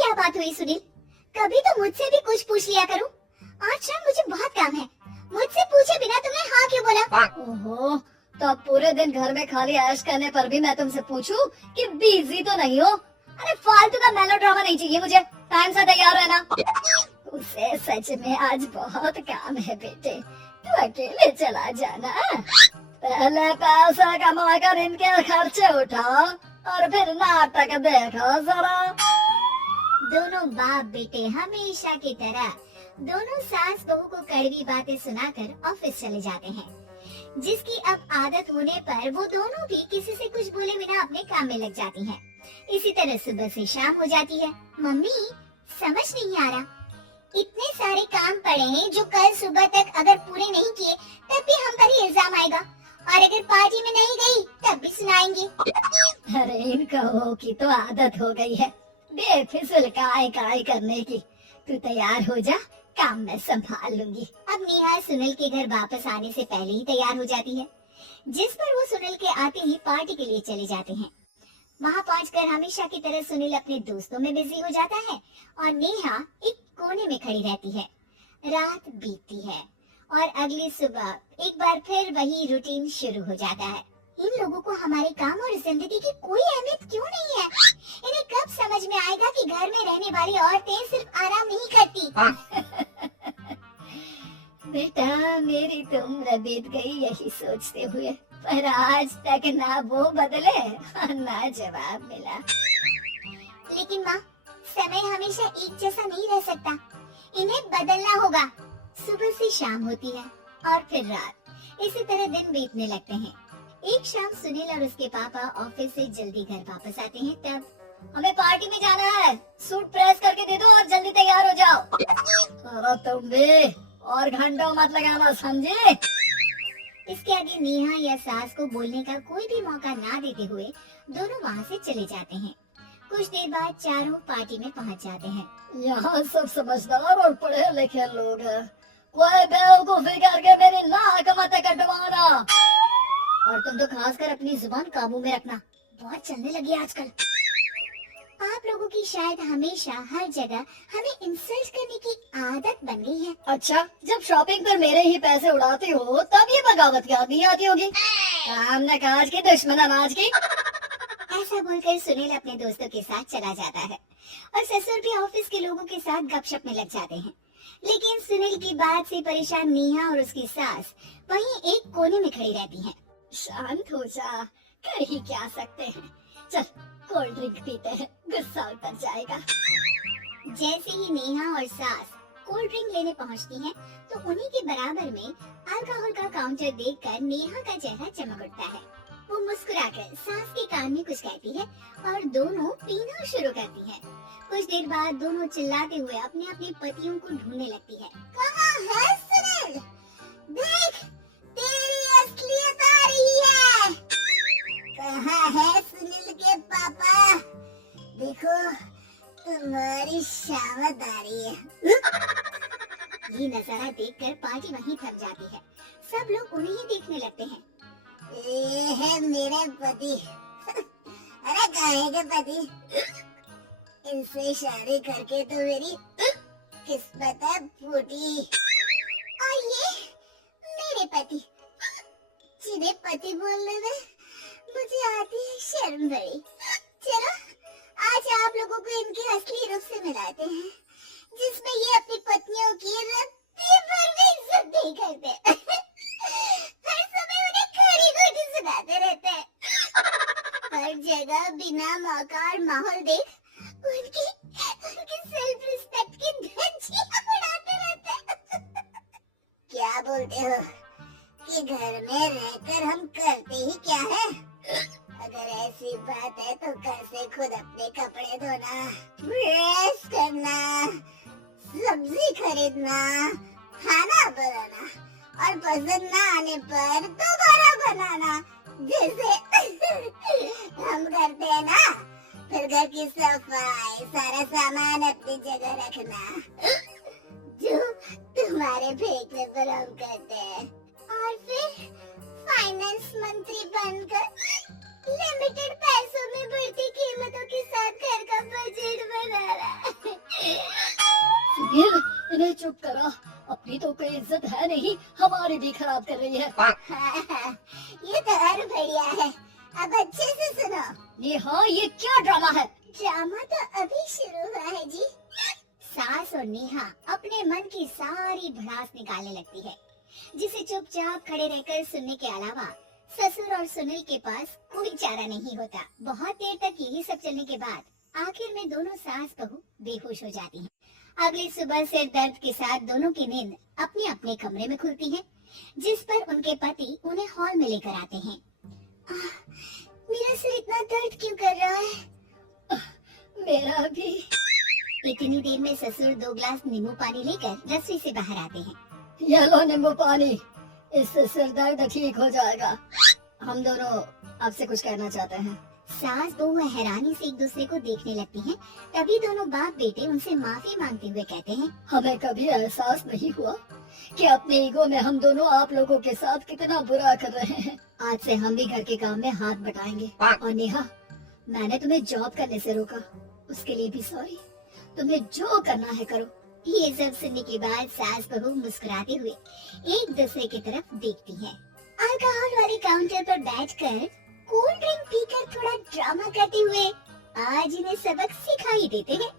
क्या बात हुई सुनील? कभी तो मुझसे भी कुछ पूछ लिया करो। आज शाम मुझे बहुत काम है। मुझसे पूछे बिना तुमने हाँ क्यों बोला? ओहो, तो अब पूरे दिन घर में खाली ऐश करने पर भी मैं तुमसे पूछूं कि बिजी तो नहीं हो? अरे फालतू का मेलोड्रामा नहीं चाहिए मुझे। टाइम से तैयार रहना। उसे सच में आज बहुत काम है बेटे, तू अकेले चला जाना। पहले पैसा कमा कर इनके खर्चे उठाओ और फिर नाटक देखो जरा। दोनों बाप बेटे हमेशा की तरह दोनों सास बहू को कड़वी बातें सुनाकर ऑफिस चले जाते हैं, जिसकी अब आदत होने पर वो दोनों भी किसी से कुछ बोले बिना अपने काम में लग जाती हैं। इसी तरह सुबह से शाम हो जाती है। मम्मी समझ नहीं आ रहा, इतने सारे काम पड़े हैं जो कल सुबह तक अगर पूरे नहीं किए तब भी हम पर ही इल्जाम आएगा, और अगर पार्टी में नहीं गई तब भी सुनाएंगे। अरे इन कहो की तो आदत हो गई है बेफिजूल काय करने की। तू तैयार हो जा, काम मैं संभाल लूंगी। अब नेहा सुनील के घर वापस आने से पहले ही तैयार हो जाती है, जिस पर वो सुनील के आते ही पार्टी के लिए चले जाते हैं। वहाँ पहुंचकर हमेशा की तरह सुनील अपने दोस्तों में बिजी हो जाता है और नेहा एक कोने में खड़ी रहती है। रात बीतती है और अगली सुबह एक बार फिर वही रूटीन शुरू हो जाता है। इन लोगों को हमारे काम और जिंदगी की कोई अहमियत क्यों नहीं है? इन्हें कब समझ में आएगा कि घर में रहने वाली औरतें सिर्फ आराम नहीं करती। बेटा मेरी तो उम्र बीत गई यही सोचते हुए, पर आज तक ना वो बदले और ना जवाब मिला। लेकिन माँ, समय हमेशा एक जैसा नहीं रह सकता, इन्हें बदलना होगा। सुबह से शाम होती है और फिर रात। इसी तरह दिन बीतने लगते हैं। एक शाम सुनील और उसके पापा ऑफिस से जल्दी घर वापस आते हैं। तब हमें पार्टी में जाना है, सूट प्रेस करके दे दो और जल्दी तैयार हो जाओ। अरे तुम भी और घंटों मत लगाना, समझे? इसके आगे नेहा या सास को बोलने का कोई भी मौका ना देते हुए दोनों वहाँ से चले जाते हैं। कुछ देर बाद चारों पार्टी में पहुँच जाते हैं। यहाँ सब समझदार और पढ़े लिखे लोग हैं, कोई बेवकूफी करके मेरी नाक मत कटवाना। और तुम तो खासकर अपनी जुबान काबू में रखना, बहुत चलने लगी आजकल। आप लोगों की शायद हमेशा हर जगह हमें इंसल्ट करने की आदत बन गई है। अच्छा, जब शॉपिंग पर मेरे ही पैसे उड़ाती हो तब ये बगावत याद नहीं आती होगी। काम न काज की दुश्मन अनाज की। ऐसा बोलकर सुनील अपने दोस्तों के साथ चला जाता है और ससुर भी ऑफिस के लोगों के साथ गपशप में लग जाते हैं। लेकिन सुनील की बात से परेशान नेहा और उसकी सास वहीं एक कोने में खड़ी रहती हैं। शांत हो जा, कर ही क्या सकते हैं। चल कोल्ड ड्रिंक पीते हैं, गुस्सा उतर जाएगा। जैसे ही नेहा और सास कोल्ड ड्रिंक लेने पहुंचती हैं, तो उन्हीं के बराबर में अल्कोहल का काउंटर देखकर नेहा का चेहरा चमक उठता है। वो मुस्कुराकर सास के कान में कुछ कहती है और दोनों पीना शुरू करती हैं। कुछ देर बाद दोनों चिल्लाते हुए अपने अपने पतियों को ढूंढने लगती है। कहाँ है सुनील? देख, तेरी असलियत आ रही है। कहाँ है सुनील के पापा? देखो, तुम्हारी शामत आ रही है। ये नजारा देखकर पार्टी वहीं थम जाती है। सब लोग उन्हें ही देखने लगते हैं। ये है मेरे पति। अरे काहे के पति? इनसे शादी करके तो मेरी किस्मत है फूटी। और ये मेरे पति, जिन्हें पति बोलने में मुझे आती है शर्म बड़ी। चलो आज आप लोगों को इनके असली रूप से मिलाते हैं, जिसमें ये अपनी पत्नियों की रत्ती भर भी इज्जत नहीं करते। हर समय उन्हें खड़ी खोटी सुनाते रहते हैं। हर जगह बिना मौका और माहौल देख उनकी सेल्फ रिस्पेक्ट की धज्जियां उड़ाते रहते हैं। क्या बोलते हो कि घर में रहकर हम करते ही क्या है? अगर ऐसी बात है तो घर से खुद अपने कपड़े धोना, प्रेस करना, सब्जी खरीदना, खाना बनाना और पसंद ना आने पर दोबारा बनाना, जैसे हम करते हैं ना। फिर घर की सफाई, सारा सामान अपनी जगह रखना, जो तुम्हारे फेंकने पर हम करते हैं। और फिर फाइनेंस मंत्री बनकर लिमिटेड पैसों में बढ़ती कीमतों के साथ घर का बजट बनाना। सुनील, इन्हें चुप करा, अपनी तो कोई इज्जत है नहीं, हमारी भी खराब कर रही है। ये तो और बढ़िया है, अब अच्छे से सुनो। नेहा, ये क्या ड्रामा है? ड्रामा तो अभी शुरू हुआ है जी। सास और नेहा अपने मन की सारी भड़ास निकालने लगती है, जिसे चुपचाप खड़े रहकर सुनने के अलावा ससुर और सुनील के पास कोई चारा नहीं होता। बहुत देर तक यही सब चलने के बाद आखिर में दोनों सास बहू बेहोश हो जाती हैं। अगली सुबह सिर दर्द के साथ दोनों की नींद अपने अपने कमरे में खुलती है, जिस पर उनके पति उन्हें हॉल में लेकर आते हैं। मेरा सिर इतना दर्द क्यों कर रहा है? मेरा भी। इतनी देर में ससुर 2 गिलास नींबू पानी लेकर रसोई से बाहर आते हैं। ये लो नींबू पानी, इससे सिर दर्द ठीक हो जाएगा। हम दोनों आपसे कुछ कहना चाहते हैं। सास बहू हैरानी से एक दूसरे को देखने लगती हैं। तभी दोनों बाप बेटे उनसे माफी मांगते हुए कहते हैं, हमें कभी एहसास नहीं हुआ कि अपने ईगो में हम दोनों आप लोगों के साथ कितना बुरा कर रहे हैं। आज से हम भी घर के काम में हाथ बटाएंगे। और नेहा, मैंने तुम्हें जॉब करने से रोका, उसके लिए भी सॉरी। तुम्हें जो करना है करो। ये सब सुनने के बाद सास बहू मुस्कुराते हुए एक दूसरे की तरफ देखती हैं। अल्कोहल वाले काउंटर पर बैठकर कोल्ड ड्रिंक पीकर थोड़ा ड्रामा करते हुए आज इन्हें सबक सिखा ही देते हैं।